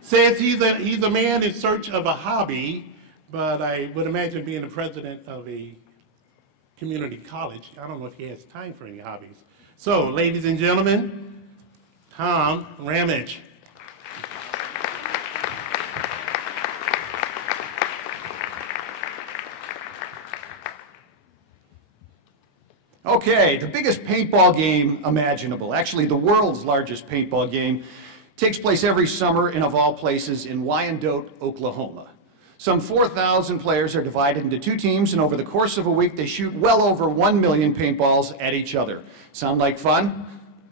Says he's a man in search of a hobby, but I would imagine being the president of a community college, I don't know if he has time for any hobbies. So, ladies and gentlemen, Tom Ramage. Okay, the biggest paintball game imaginable, actually the world's largest paintball game, takes place every summer and of all places in Wyandotte, Oklahoma. Some 4,000 players are divided into two teams, and over the course of a week they shoot well over 1 million paintballs at each other. Sound like fun?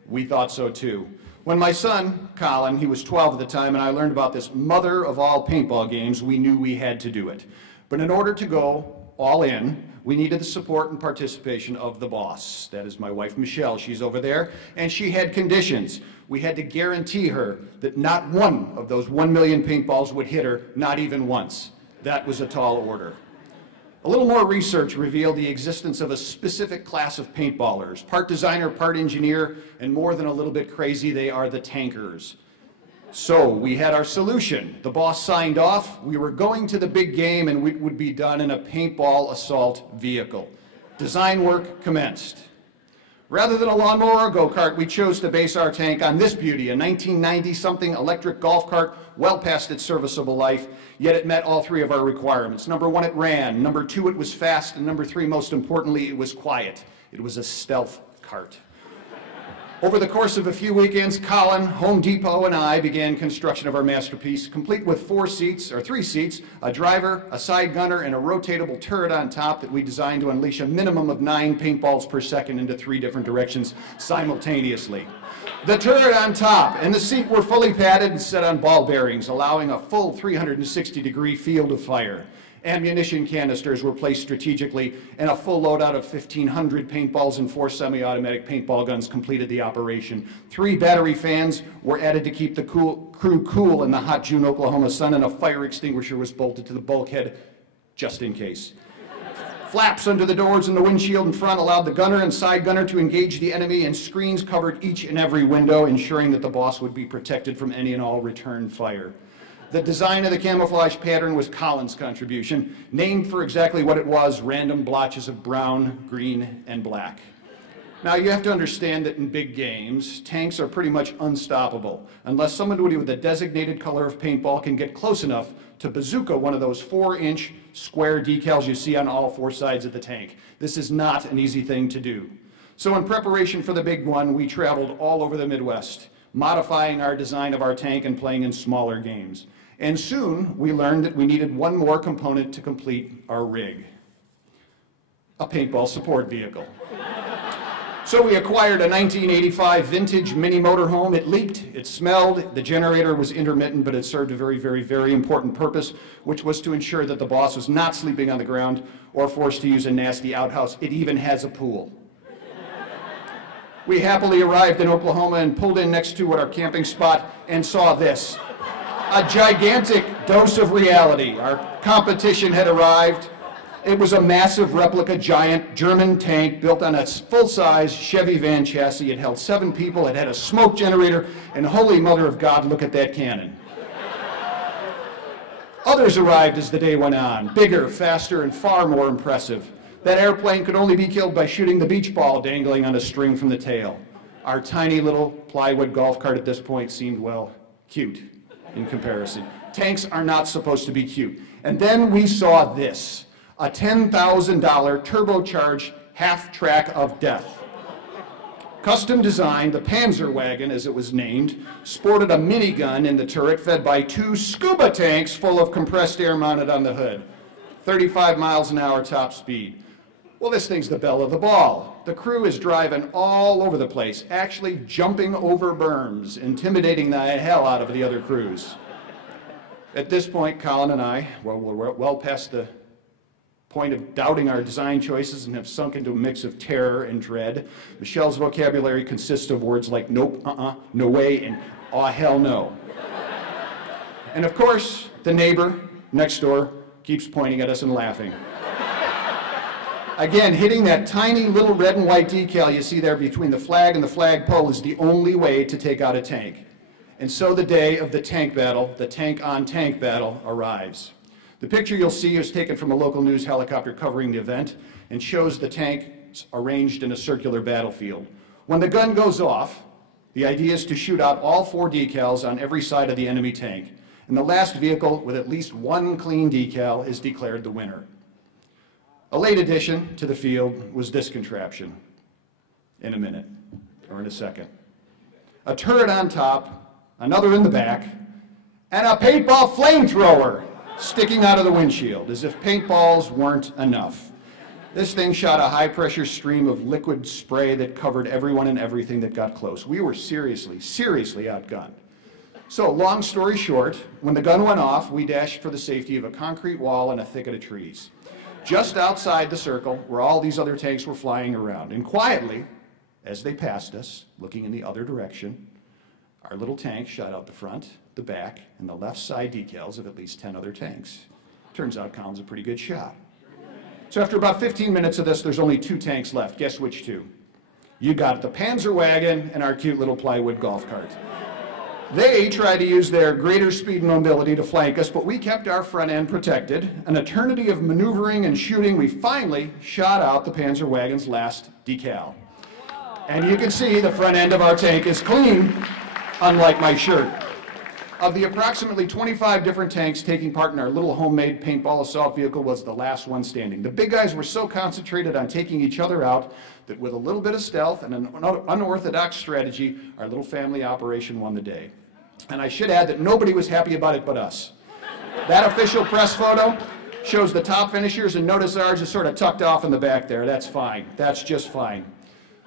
We thought so too. When my son, Colin, he was 12 at the time, and I learned about this mother of all paintball games, we knew we had to do it. But in order to go all in, we needed the support and participation of the boss. That is my wife, Michelle. She's over there, and she had conditions. We had to guarantee her that not one of those 1 million paintballs would hit her, not even once. That was a tall order. A little more research revealed the existence of a specific class of paintballers. Part designer, part engineer, and more than a little bit crazy, they are the tankers. So we had our solution. The boss signed off. We were going to the big game, and it would be done in a paintball assault vehicle. Design work commenced. Rather than a lawnmower or go-kart, we chose to base our tank on this beauty, a 1990-something electric golf cart, well past its serviceable life, yet it met all three of our requirements. Number one, it ran. Number two, it was fast. And number three, most importantly, it was quiet. It was a stealth cart. Over the course of a few weekends, Colin, Home Depot, and I began construction of our masterpiece, complete with 3 seats, a driver, a side gunner, and a rotatable turret on top that we designed to unleash a minimum of 9 paintballs per second into 3 different directions simultaneously. The turret on top and the seat were fully padded and set on ball bearings, allowing a full 360-degree field of fire. Ammunition canisters were placed strategically, and a full loadout of 1,500 paintballs and 4 semi-automatic paintball guns completed the operation. 3 battery fans were added to keep the crew cool in the hot June Oklahoma sun, and a fire extinguisher was bolted to the bulkhead just in case. Flaps under the doors and the windshield in front allowed the gunner and side gunner to engage the enemy, and screens covered each and every window, ensuring that the boss would be protected from any and all return fire. The design of the camouflage pattern was Colin's contribution, named for exactly what it was, random blotches of brown, green, and black. Now you have to understand that in big games, tanks are pretty much unstoppable, unless somebody with a designated color of paintball can get close enough to bazooka one of those 4-inch square decals you see on all 4 sides of the tank. This is not an easy thing to do. So in preparation for the big one, we traveled all over the Midwest, modifying our design of our tank and playing in smaller games. And soon we learned that we needed one more component to complete our rig: a paintball support vehicle. So we acquired a 1985 vintage mini motorhome. It leaked, it smelled, the generator was intermittent, but it served a very, very, very important purpose, which was to ensure that the boss was not sleeping on the ground or forced to use a nasty outhouse. It even has a pool. We happily arrived in Oklahoma and pulled in next to our camping spot and saw this. A gigantic dose of reality. Our competition had arrived. It was a massive replica giant German tank built on a full-size Chevy van chassis. It held 7 people. It had a smoke generator, and holy mother of God, look at that cannon. Others arrived as the day went on, bigger, faster, and far more impressive. That airplane could only be killed by shooting the beach ball dangling on a string from the tail. Our tiny little plywood golf cart at this point seemed, well, cute in comparison. Tanks are not supposed to be cute. And then we saw this, a $10,000 turbocharged half-track of death. Custom designed, the Panzer wagon, as it was named, sported a minigun in the turret fed by 2 scuba tanks full of compressed air mounted on the hood. 35 miles an hour top speed. Well, this thing's the belle of the ball. The crew is driving all over the place, actually jumping over berms, intimidating the hell out of the other crews. At this point, Colin and I, well, we're well past the point of doubting our design choices and have sunk into a mix of terror and dread. Michelle's vocabulary consists of words like nope, no way, and aw, hell no. And of course, the neighbor next door keeps pointing at us and laughing. Again, hitting that tiny little red and white decal you see there between the flag and the flagpole is the only way to take out a tank. And so the day of the tank battle, the tank-on-tank battle, arrives. The picture you'll see is taken from a local news helicopter covering the event and shows the tanks arranged in a circular battlefield. When the gun goes off, the idea is to shoot out all 4 decals on every side of the enemy tank, and the last vehicle with at least 1 clean decal is declared the winner. A late addition to the field was this contraption. In a minute, or in a second. A turret on top, another in the back, and a paintball flamethrower sticking out of the windshield, as if paintballs weren't enough. This thing shot a high-pressure stream of liquid spray that covered everyone and everything that got close. We were seriously outgunned. So, long story short, when the gun went off, we dashed for the safety of a concrete wall and a thicket of trees, just outside the circle where all these other tanks were flying around. And quietly, as they passed us, looking in the other direction, our little tank shot out the front, the back, and the left side decals of at least 10 other tanks. Turns out Colin's a pretty good shot. So after about 15 minutes of this, there's only 2 tanks left. Guess which 2? You got it, the Panzer wagon and our cute little plywood golf cart. They tried to use their greater speed and mobility to flank us, but we kept our front end protected. An eternity of maneuvering and shooting, we finally shot out the Panzer wagon's last decal. And you can see the front end of our tank is clean, unlike my shirt. Of the approximately 25 different tanks taking part in our little homemade paintball assault vehicle was the last one standing. The big guys were so concentrated on taking each other out that with a little bit of stealth and an unorthodox strategy, our little family operation won the day. And I should add that nobody was happy about it but us. That official press photo shows the top finishers, and notice ours is sort of tucked off in the back there. That's fine. That's just fine.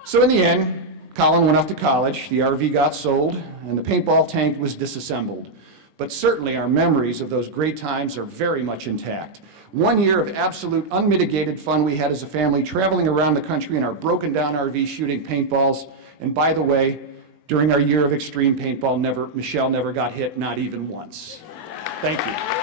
So in the end, Colin went off to college, the RV got sold, and the paintball tank was disassembled. But certainly our memories of those great times are very much intact. 1 year of absolute unmitigated fun we had as a family, traveling around the country in our broken down RV shooting paintballs. And by the way, during our year of extreme paintball, Michelle never got hit, not even once. Thank you.